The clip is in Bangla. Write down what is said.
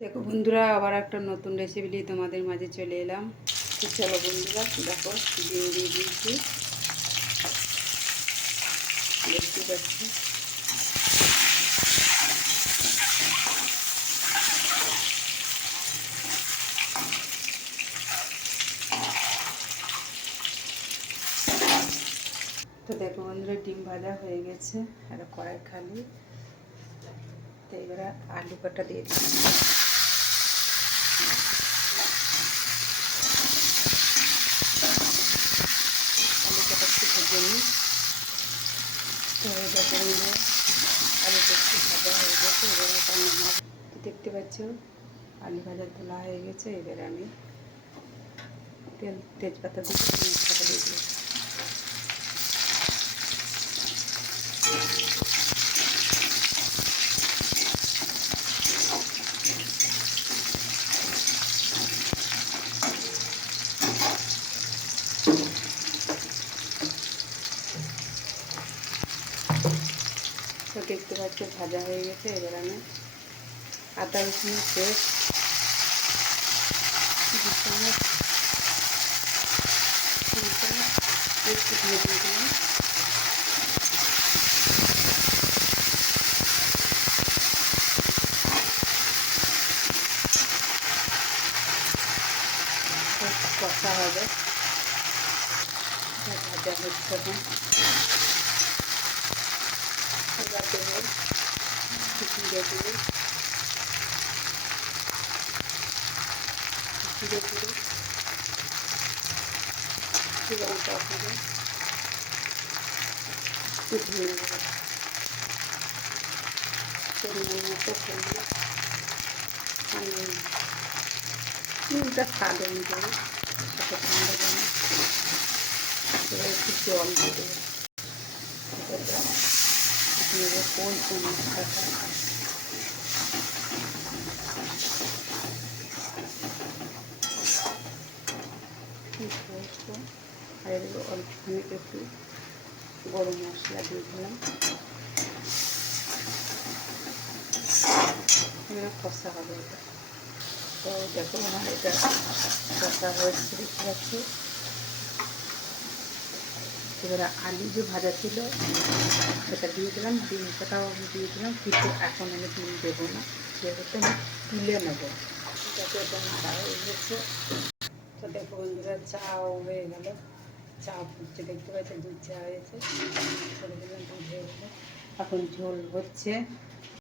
দেখো বন্ধুরা, আবার একটা নতুন রেসিপি নিয়ে তোমাদের মাঝে চলে এলাম। তো চলো বন্ধুরা, দেখো ডিম দিয়ে দিয়েছি, দেখতে পাচ্ছি। তো দেখো বন্ধুরা, ডিম ভাজা হয়ে গেছে, আর কড়াই খালি। তো এবারে আলু কাটা দিয়ে দিচ্ছি। আলু কাটা একটু ভেজে নিই। তো দেখো বন্ধুরা, আলুটা একটু ভাজা হয়ে গেছে, এবারে এটা নামাবো। তো দেখতে পাচ্ছ আলু ভাজা তোলা হয়ে গেছে। এবারে আমি তেজপাতা দিয়ে মশলাটা দিয়ে দিই। তো দেখতে পাচ্ছ ভাজা হয়ে গেছে। এবার আমি আদা রসুনের পেস্ট একটু দিয়ে দিলাম। কষা হবে, ভাজা হচ্ছে এখন। এবার দেবো জিরে গুঁড়ো, লঙ্কা গুঁড়ো, একটু ধনে গুঁড়ো, পরিমাণ মতো হলুদ, নুনটা স্বাদ অনুযায়ী, সাথে ঠান্ডা জন্য। এবার একটু জল দিয়ে দেবো। আপনাদের পোলট্রি মশলাটা আর এগুলো অল্পখানি একটু গরম মশলা দিয়ে দিলাম। এবার কষা হবে এটা। তো দেখো আমার এটা কষা হয়েছে, দেখতে পাচ্ছি। এবারে আলু যে ভাজা ছিল সেটা দিয়ে দিলাম, ডিমটাও দিয়ে দিলাম, কিন্তু এখন আমি ডিম দেবো না, যেহেতু আমি তুলে নেবো। যাতে এটা নাড়া হয়ে গেছে। তো দেখো বন্ধুরা, চাও হয়ে গেল, চা ফুটছে, দেখতে পাচ্ছি দুধ চা হয়েছে, ছেড়ে দিলাম, দুধ হয়ে গেলো। এখন ঝোল হচ্ছে।